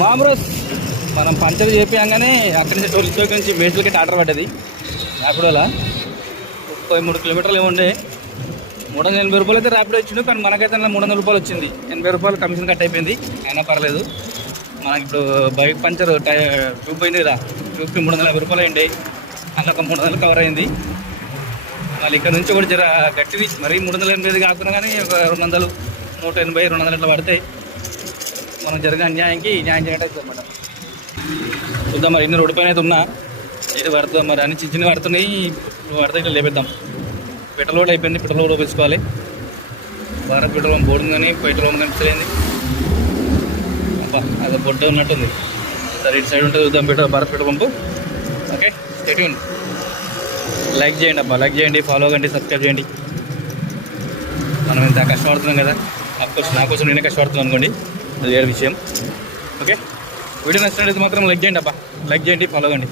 మామ్రోస్ మనం పంచర్ చేపియంగానే అక్కడి నుంచి టోల్ చౌక్ నుంచి మేడ్చల్కి ఆర్డర్ పడ్డది ర్యాపిడోలా 33 కిలోమీటర్లు ఏముండే 380 రూపాయలు అయితే ర్యాపిడో ఇచ్చిండు. కానీ మనకైతే 300 రూపాయలు వచ్చింది. 80 రూపాయలు కమిషన్ కట్ అయిపోయింది. అయినా పర్లేదు. మనకి ఇప్పుడు బైక్ పంచర్ ట్యూబ్ పోయింది కదా, ట్యూబ్కి 350 రూపాయలు అయింది. అందులో ఒక 300 కవర్ అయింది. మళ్ళీ ఇక్కడ నుంచి కూడా జర గట్టిది మరీ 380 కాకుండా కానీ ఒక 200, 180, 200 అట్లా పడతాయి. మనం జరిగిన అన్యాయంకి న్యాయం చేయటం అనమాట. చూద్దాం మరి ఇన్ని రోడ్డు పైన అయితే ఉన్నా ఏది పడుతుందా మరి అని చిన్న పడుతున్నాయి. పడితే ఇట్లా లేపేద్దాం. పెట్రోల్ కూడా అయిపోయింది. పెట్రోల్ కూడా వేసుకోవాలి. భారత్ పెట్రోల్ పంప్ బోర్డు కానీ పెట్రోల్ పంప్ కనిపించలేదు. అబ్బా అది బొడ్డ ఉన్నట్టుంది. సరే ఇటు సైడ్ ఉంటుంది చూద్దాం Bharat petrol pump. Okay stay tune. Like చేయండి అబ్బా, లైక్ చేయండి, ఫాలో కండి, సబ్స్క్రైబ్ చేయండి. మనం ఇంత కష్టపడుతున్నాం కదా, అఫ్కోర్స్ నా కోసం నేనే కష్టపడుతున్నాను అనుకోండి, అది వేరే విషయం. ఓకే వీడియో నచ్చినట్లయితే మాత్రం లైక్ చేయండి అబ్బా, లైక్ చేయండి, ఫాలో కండి.